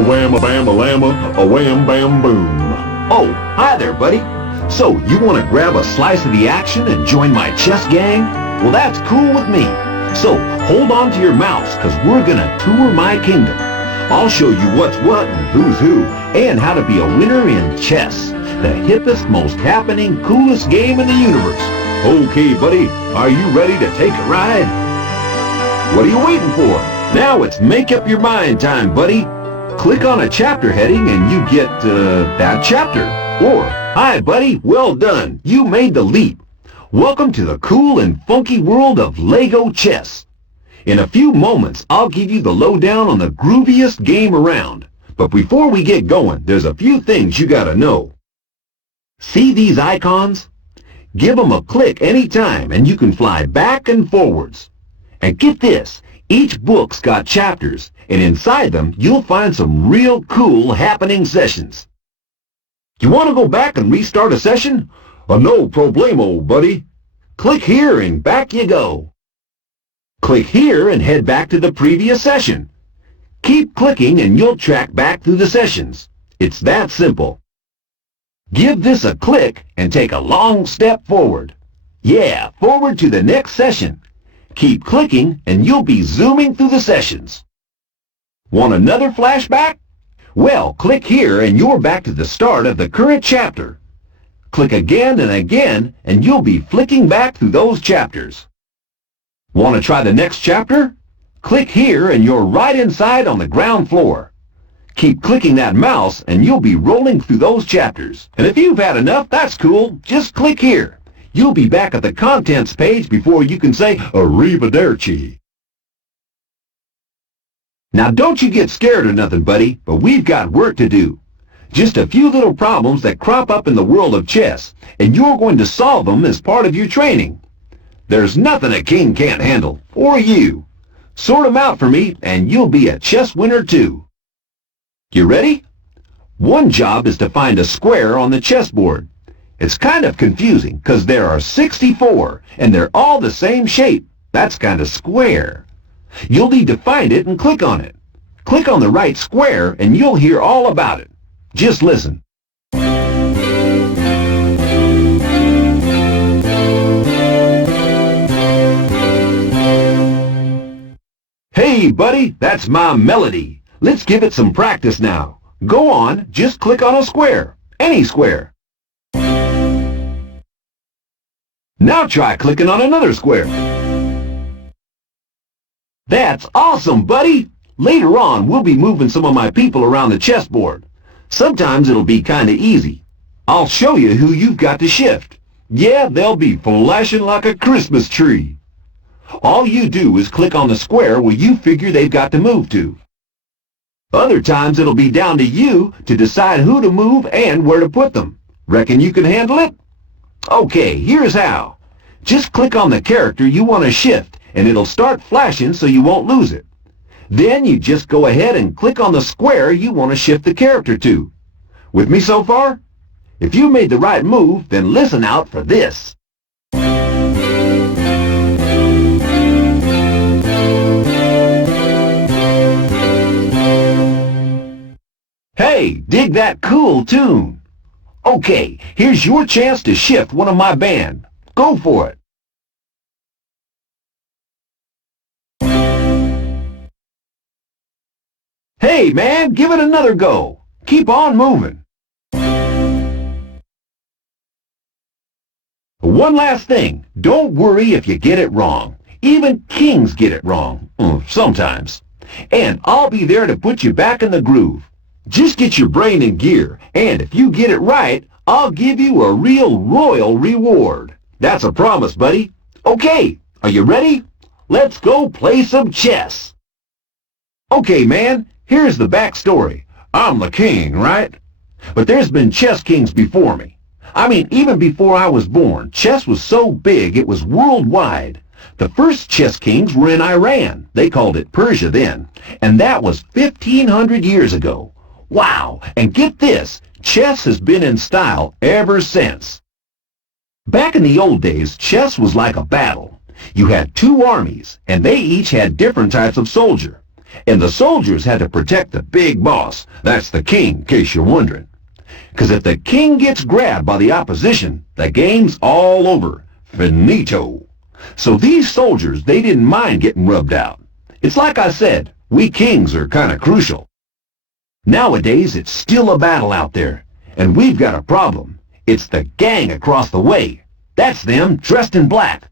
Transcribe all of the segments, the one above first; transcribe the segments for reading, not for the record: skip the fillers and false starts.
A wham, a bam, a llama, a wham, bam, boom. Oh, hi there, buddy. So, you want to grab a slice of the action and join my chess gang? Well, that's cool with me. So, hold on to your mouse, because we're going to tour my kingdom. I'll show you what's what and who's who, and how to be a winner in chess, the hippest, most happening, coolest game in the universe. Okay, buddy, are you ready to take a ride? What are you waiting for? Now it's make up your mind time, buddy. Click on a chapter heading and you get that chapter. Or, hi, buddy, well done. You made the leap. Welcome to the cool and funky world of Lego chess. In a few moments, I'll give you the lowdown on the grooviest game around. But before we get going, there's a few things you gotta know. See these icons? Give them a click anytime and you can fly back and forwards. And get this, each book's got chapters, and inside them you'll find some real cool happening sessions. You want to go back and restart a session? No problemo, buddy. Click here and back you go. Click here and head back to the previous session. Keep clicking and you'll track back through the sessions. It's that simple. Give this a click and take a long step forward. Yeah, forward to the next session. Keep clicking and you'll be zooming through the sessions. Want another flashback? Well, click here and you're back to the start of the current chapter. Click again and again and you'll be flicking back through those chapters. Want to try the next chapter? Click here and you're right inside on the ground floor. Keep clicking that mouse and you'll be rolling through those chapters. And if you've had enough, that's cool. Just click here. You'll be back at the contents page before you can say arrivederci. Now don't you get scared or nothing, buddy, but we've got work to do. Just a few little problems that crop up in the world of chess, and you're going to solve them as part of your training. There's nothing a king can't handle, or you. Sort them out for me, and you'll be a chess winner too. You ready? One job is to find a square on the chessboard. It's kind of confusing because there are 64 and they're all the same shape. That's kind of square. You'll need to find it and click on it. Click on the right square and you'll hear all about it. Just listen. Hey buddy, that's my melody. Let's give it some practice now. Go on, just click on a square. Any square. Now try clicking on another square. That's awesome, buddy! Later on, we'll be moving some of my people around the chessboard. Sometimes it'll be kinda easy. I'll show you who you've got to shift. Yeah, they'll be flashing like a Christmas tree. All you do is click on the square where you figure they've got to move to. Other times it'll be down to you to decide who to move and where to put them. Reckon you can handle it? Okay, here's how. Just click on the character you want to shift, and it'll start flashing so you won't lose it. Then you just go ahead and click on the square you want to shift the character to. With me so far? If you made the right move, then listen out for this. Hey, dig that cool tune. Okay, here's your chance to shift one of my band. Go for it. Hey, man, give it another go. Keep on moving. One last thing. Don't worry if you get it wrong. Even kings get it wrong. Sometimes. And I'll be there to put you back in the groove. Just get your brain in gear, and if you get it right, I'll give you a real royal reward. That's a promise, buddy. Okay, are you ready? Let's go play some chess. Okay, man, here's the backstory. I'm the king, right? But there's been chess kings before me. I mean, even before I was born, chess was so big it was worldwide. The first chess kings were in Iran. They called it Persia then. And that was 1,500 years ago. Wow! And get this, chess has been in style ever since. Back in the old days, chess was like a battle. You had two armies, and they each had different types of soldier. And the soldiers had to protect the big boss. That's the king, in case you're wondering. Because if the king gets grabbed by the opposition, the game's all over. Finito. So these soldiers, they didn't mind getting rubbed out. It's like I said, we kings are kind of crucial. Nowadays, it's still a battle out there, and we've got a problem. It's the gang across the way. That's them, dressed in black.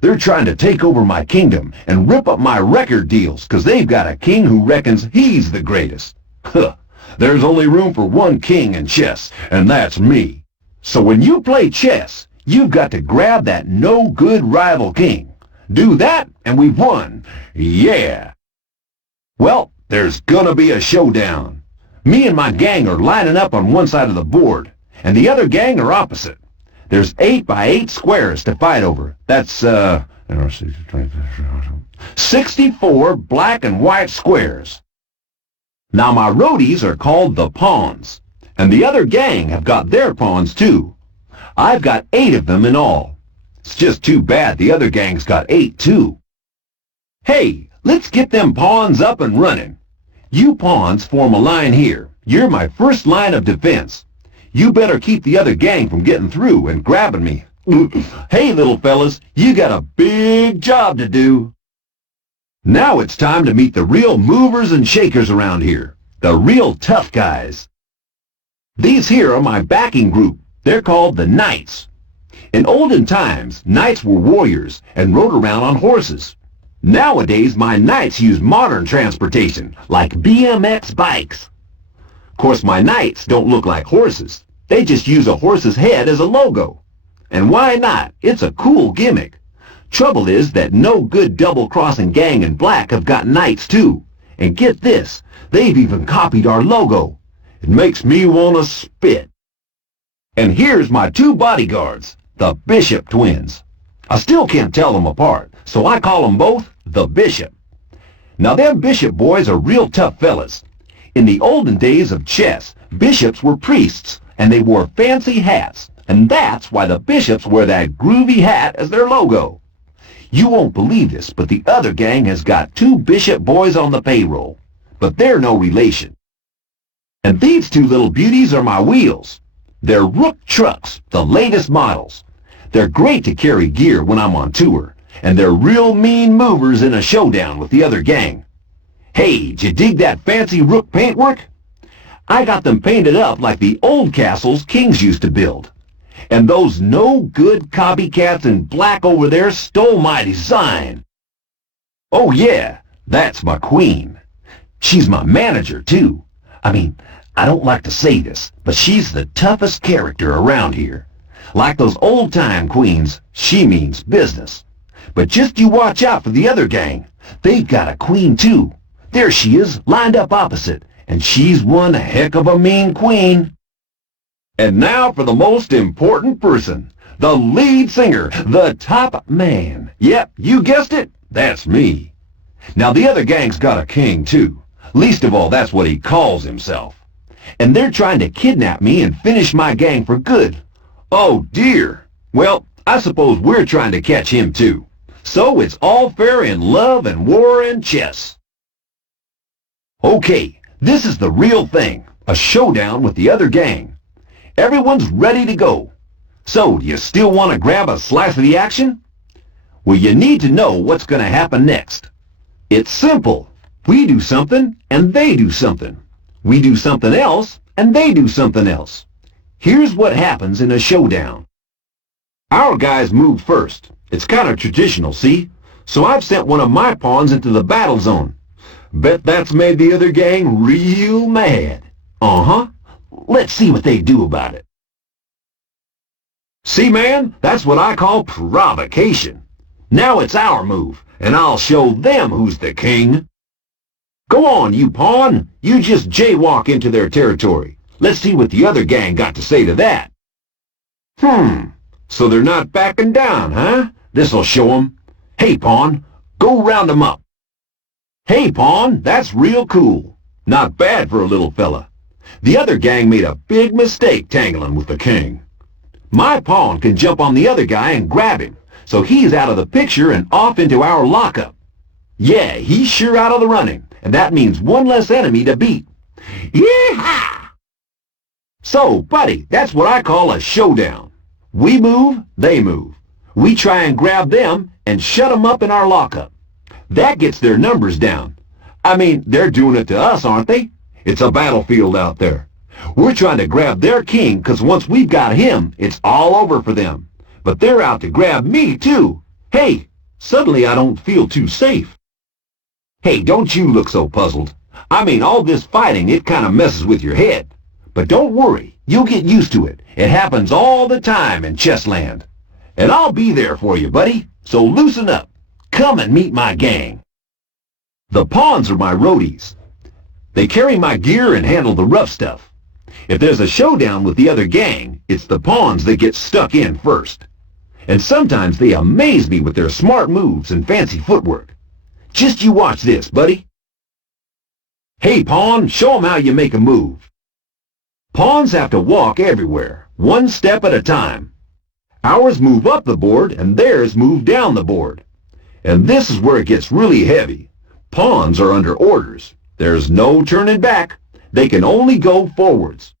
They're trying to take over my kingdom and rip up my record deals because they've got a king who reckons he's the greatest. Huh. There's only room for one king in chess, and that's me. So when you play chess, you've got to grab that no-good rival king. Do that, and we've won. Yeah. Well, there's gonna be a showdown. Me and my gang are lining up on one side of the board, and the other gang are opposite. There's 8 by 8 squares to fight over. That's, 64 black and white squares. Now my roadies are called the pawns, and the other gang have got their pawns too. I've got 8 of them in all. It's just too bad the other gang's got 8 too. Hey, let's get them pawns up and running. You pawns form a line here. You're my first line of defense. You better keep the other gang from getting through and grabbing me. Hey, little fellas, you got a big job to do. Now it's time to meet the real movers and shakers around here. The real tough guys. These here are my backing group. They're called the Knights. In olden times, knights were warriors and rode around on horses. Nowadays, my knights use modern transportation, like BMX bikes. Of course, my knights don't look like horses. They just use a horse's head as a logo. And why not? It's a cool gimmick. Trouble is that no good double-crossing gang in black have got knights too. And get this, they've even copied our logo. It makes me want to spit. And here's my 2 bodyguards, the Bishop twins. I still can't tell them apart, so I call them both the Bishop. Now them Bishop boys are real tough fellas. In the olden days of chess, bishops were priests, and they wore fancy hats, and that's why the bishops wear that groovy hat as their logo. You won't believe this, but the other gang has got 2 Bishop boys on the payroll, but they're no relation. And these 2 little beauties are my wheels. They're Rook trucks, the latest models. They're great to carry gear when I'm on tour, and they're real mean movers in a showdown with the other gang. Hey, did you dig that fancy Rook paintwork? I got them painted up like the old castles kings used to build. And those no-good copycats in black over there stole my design. Oh yeah, that's my queen. She's my manager too. I mean, I don't like to say this, but she's the toughest character around here. Like those old-time queens, she means business. But just you watch out for the other gang. They've got a queen too. There she is, lined up opposite, and she's one heck of a mean queen. And now for the most important person, the lead singer, the top man. Yep, you guessed it, that's me. Now the other gang's got a king too. Least of all, that's what he calls himself. And they're trying to kidnap me and finish my gang for good. Oh dear. Well, I suppose we're trying to catch him too. So it's all fair in love and war and chess. Okay, this is the real thing, a showdown with the other gang. Everyone's ready to go. So, do you still want to grab a slice of the action? Well, you need to know what's going to happen next. It's simple. We do something, and they do something. We do something else, and they do something else. Here's what happens in a showdown. Our guys move first. It's kind of traditional, see? So I've sent one of my pawns into the battle zone. Bet that's made the other gang real mad. Uh-huh. Let's see what they do about it. See, man, that's what I call provocation. Now it's our move, and I'll show them who's the king. Go on, you pawn. You just jaywalk into their territory. Let's see what the other gang got to say to that. So they're not backing down, huh? This'll show 'em. Hey, pawn, go round 'em up. Hey, pawn, that's real cool. Not bad for a little fella. The other gang made a big mistake tangling with the king. My pawn can jump on the other guy and grab him, so he's out of the picture and off into our lockup. Yeah, he's sure out of the running, and that means one less enemy to beat. Yee-haw! So, buddy, that's what I call a showdown. We move, they move. We try and grab them and shut them up in our lockup. That gets their numbers down. I mean, they're doing it to us, aren't they? It's a battlefield out there. We're trying to grab their king because once we've got him, it's all over for them. But they're out to grab me, too. Hey, suddenly I don't feel too safe. Hey, don't you look so puzzled. I mean, all this fighting, it kind of messes with your head. But don't worry, you'll get used to it. It happens all the time in Chessland. And I'll be there for you, buddy. So loosen up. Come and meet my gang. The pawns are my roadies. They carry my gear and handle the rough stuff. If there's a showdown with the other gang, it's the pawns that get stuck in first. And sometimes they amaze me with their smart moves and fancy footwork. Just you watch this, buddy. Hey, pawn, show 'em how you make a move. Pawns have to walk everywhere, one step at a time. Ours move up the board and theirs move down the board. And this is where it gets really heavy. Pawns are under orders. There's no turning back. They can only go forwards.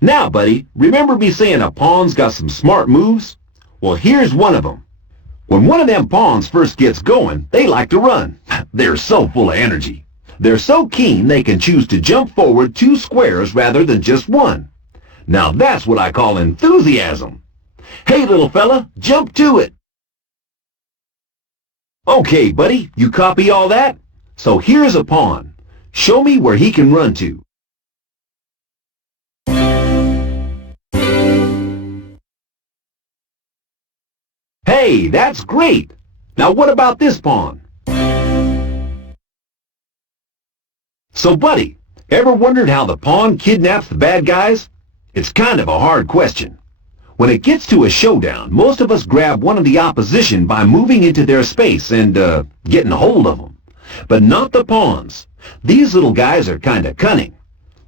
Now, buddy, remember me saying a pawn's got some smart moves? Well, here's one of them. When one of them pawns first gets going, they like to run. They're so full of energy. They're so keen they can choose to jump forward 2 squares rather than just 1. Now that's what I call enthusiasm. Hey, little fella, jump to it. Okay, buddy, you copy all that? So here's a pawn. Show me where he can run to. Hey, that's great. Now what about this pawn? So, buddy, ever wondered how the pawn kidnaps the bad guys? It's kind of a hard question. When it gets to a showdown, most of us grab one of the opposition by moving into their space and, getting a hold of them. But not the pawns. These little guys are kind of cunning.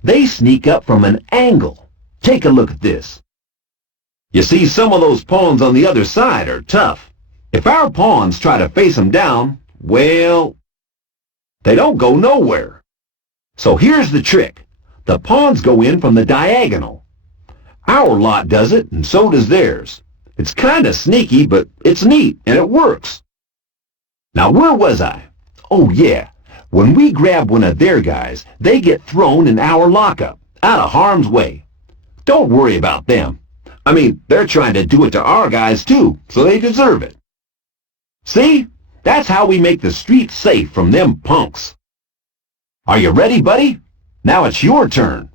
They sneak up from an angle. Take a look at this. You see, some of those pawns on the other side are tough. If our pawns try to face them down, well, they don't go nowhere. So here's the trick. The pawns go in from the diagonal. Our lot does it, and so does theirs. It's kind of sneaky, but it's neat, and it works. Now, where was I? Oh, yeah. When we grab one of their guys, they get thrown in our lockup, out of harm's way. Don't worry about them. I mean, they're trying to do it to our guys, too, so they deserve it. See? That's how we make the streets safe from them punks. Are you ready, buddy? Now it's your turn.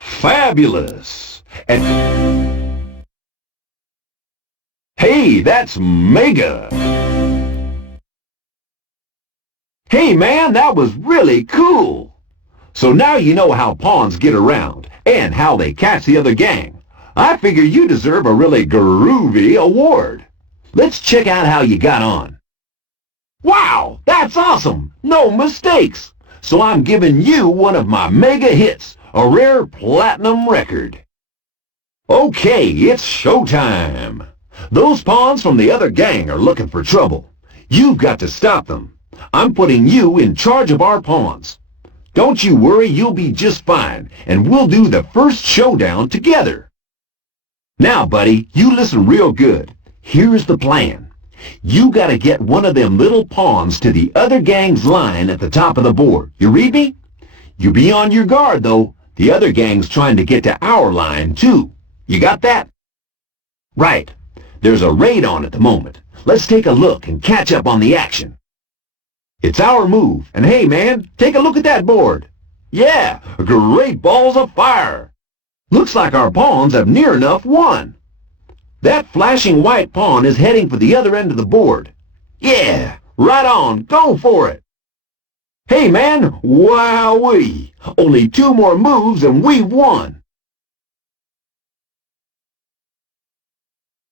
Fabulous. And hey, that's mega. Hey, man, that was really cool. So now you know how pawns get around and how they catch the other gang. I figure you deserve a really groovy award. Let's check out how you got on. Wow, that's awesome! No mistakes! So I'm giving you one of my mega hits, a rare platinum record. Okay, it's showtime. Those pawns from the other gang are looking for trouble. You've got to stop them. I'm putting you in charge of our pawns. Don't you worry, you'll be just fine, and we'll do the first showdown together. Now, buddy, you listen real good. Here's the plan. You gotta get one of them little pawns to the other gang's line at the top of the board. You read me? You be on your guard, though. The other gang's trying to get to our line, too. You got that? Right. There's a raid on at the moment. Let's take a look and catch up on the action. It's our move, and hey, man, take a look at that board. Yeah, great balls of fire. Looks like our pawns have near enough won. That flashing white pawn is heading for the other end of the board. Yeah, right on, go for it. Hey, man, wowee. Only 2 more moves and we've won.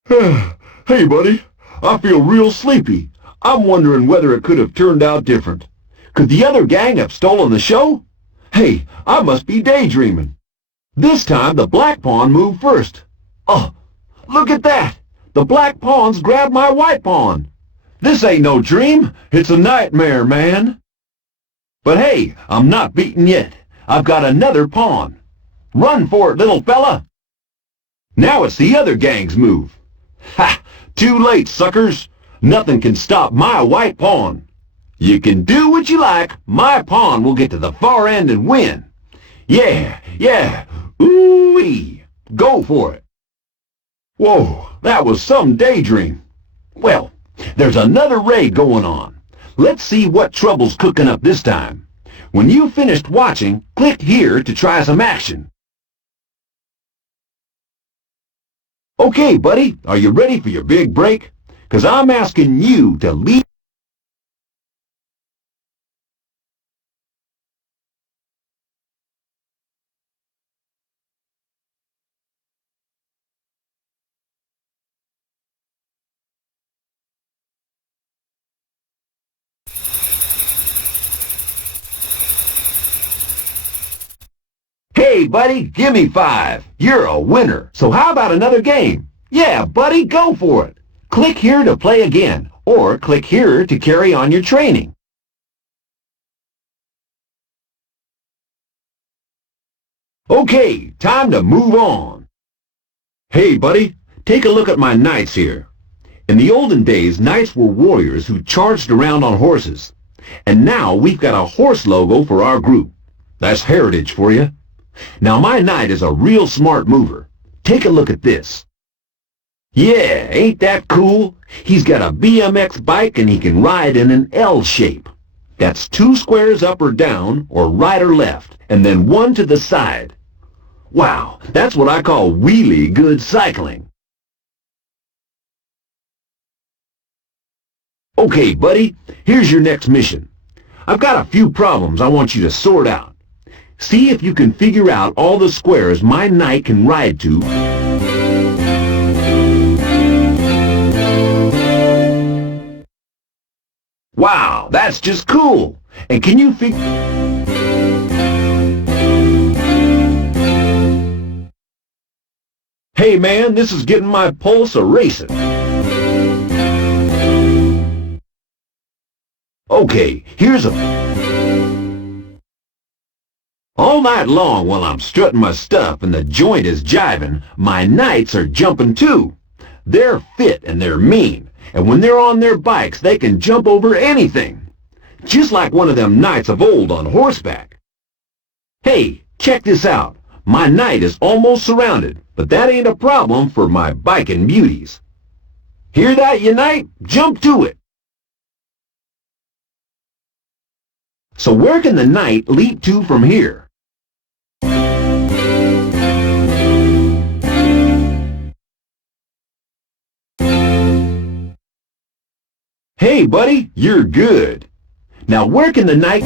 Hey, buddy, I feel real sleepy. I'm wondering whether it could have turned out different. Could the other gang have stolen the show? Hey, I must be daydreaming. This time the black pawn moved first. Oh, look at that! The black pawns grabbed my white pawn. This ain't no dream. It's a nightmare, man. But hey, I'm not beaten yet. I've got another pawn. Run for it, little fella. Now it's the other gang's move. Ha! Too late, suckers. Nothing can stop my white pawn. You can do what you like. My pawn will get to the far end and win. Yeah, yeah. Ooh-wee. Go for it. Whoa, that was some daydream. Well, there's another raid going on. Let's see what trouble's cooking up this time. When you've finished watching, click here to try some action. Okay, buddy, are you ready for your big break? 'Cause I'm asking you to lead. Hey, buddy, give me 5. You're a winner. So how about another game? Yeah, buddy, go for it. Click here to play again, or click here to carry on your training. Okay, time to move on. Hey, buddy, take a look at my knights here. In the olden days, knights were warriors who charged around on horses. And now we've got a horse logo for our group. That's heritage for you. Now my knight is a real smart mover. Take a look at this. Yeah, ain't that cool? He's got a BMX bike and he can ride in an L shape. That's 2 squares up or down, or right or left, and then 1 to the side. Wow, that's what I call really good cycling. Okay, buddy, here's your next mission. I've got a few problems I want you to sort out. See if you can figure out all the squares my knight can ride to. Wow, that's just cool. And can you figure... Hey man, this is getting my pulse a-racing. Okay, here's a... All night long while I'm strutting my stuff and the joint is jiving, my knights are jumping too. They're fit and they're mean, and when they're on their bikes they can jump over anything. Just like one of them knights of old on horseback. Hey, check this out. My knight is almost surrounded, but that ain't a problem for my biking beauties. Hear that, you knight? Jump to it. So where can the knight leap to from here? Hey, buddy, you're good. Now where can the knight...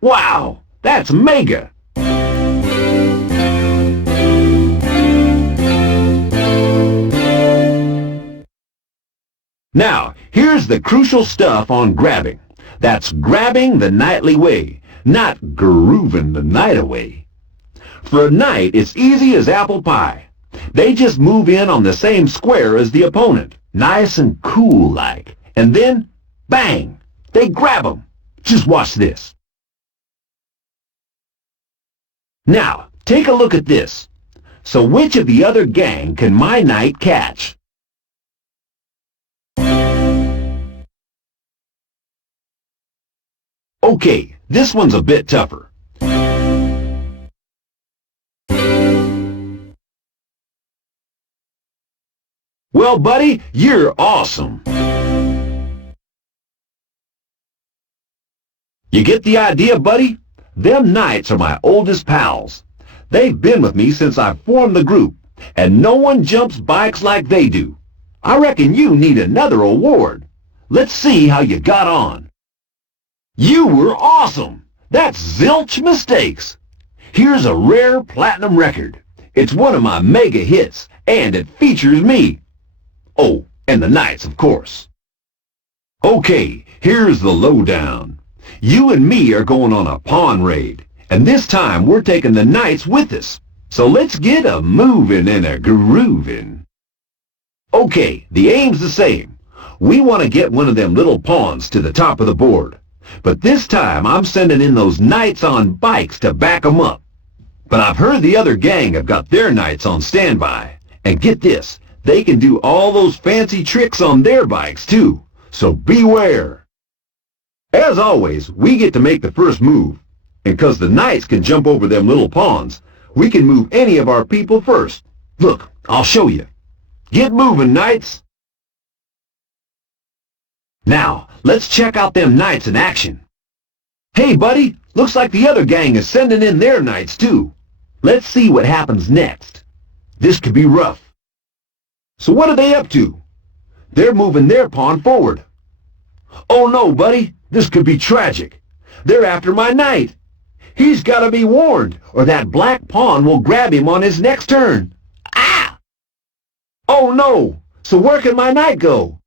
Wow, that's mega! Now, here's the crucial stuff on grabbing. That's grabbing the knightly way, not grooving the knight away. For a knight, it's easy as apple pie. They just move in on the same square as the opponent, nice and cool like, and then, bang, they grab 'em. Just watch this. Now, take a look at this. So which of the other gang can my knight catch? Okay, this one's a bit tougher. Well, buddy, you're awesome. You get the idea, buddy? Them knights are my oldest pals. They've been with me since I formed the group, and no one jumps bikes like they do. I reckon you need another award. Let's see how you got on. You were awesome. That's zilch mistakes. Here's a rare platinum record. It's one of my mega hits, and it features me. Oh, and the knights, of course. Okay, here's the lowdown. You and me are going on a pawn raid, and this time we're taking the knights with us. So let's get a movin' and a groovin'. Okay, the aim's the same. We want to get one of them little pawns to the top of the board. But this time I'm sending in those knights on bikes to back 'em up. But I've heard the other gang have got their knights on standby. And get this, they can do all those fancy tricks on their bikes too. So beware. As always, we get to make the first move. And 'cause the knights can jump over them little pawns, we can move any of our people first. Look, I'll show you. Get moving, knights. Now, let's check out them knights in action. Hey, buddy, looks like the other gang is sending in their knights too. Let's see what happens next. This could be rough. So what are they up to? They're moving their pawn forward. Oh no, buddy, this could be tragic. They're after my knight. He's got to be warned, or that black pawn will grab him on his next turn. Ah! Oh no! So where can my knight go?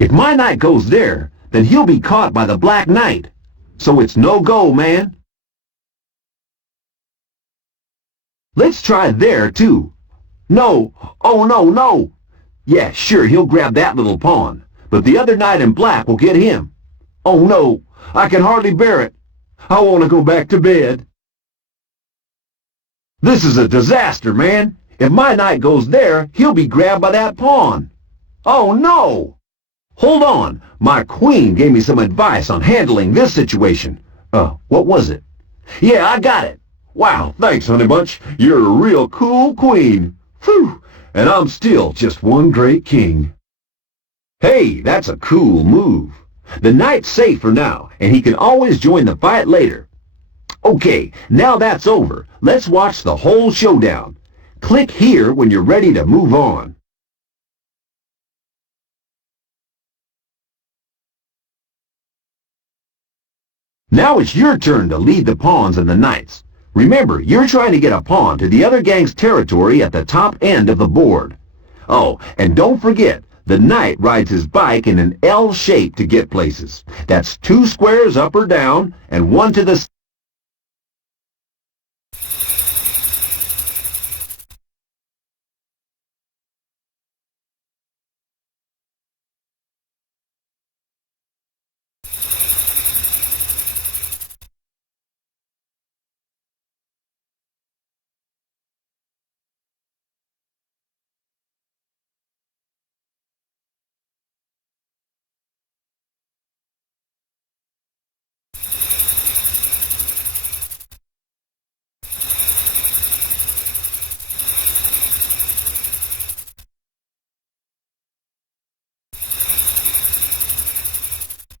If my knight goes there, then he'll be caught by the black knight. So it's no go, man. Let's try there, too. No! Oh no, no! Yeah, sure, he'll grab that little pawn, but the other knight in black will get him. Oh no! I can hardly bear it. I want to go back to bed. This is a disaster, man. If my knight goes there, he'll be grabbed by that pawn. Oh, no! Hold on. My queen gave me some advice on handling this situation. What was it? Yeah, I got it. Wow, thanks, honey bunch. You're a real cool queen. Phew! And I'm still just one great king. Hey, that's a cool move. The knight's safe for now, and he can always join the fight later. Okay, now that's over. Let's watch the whole showdown. Click here when you're ready to move on. Now it's your turn to lead the pawns and the knights. Remember, you're trying to get a pawn to the other gang's territory at the top end of the board. Oh, and don't forget, the knight rides his bike in an L shape to get places. That's 2 squares up or down, and 1 to the...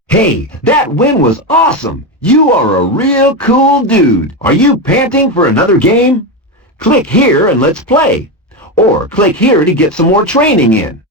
Hey, that win was awesome! You are a real cool dude. Are you panting for another game? Click here and let's play. Or click here to get some more training in.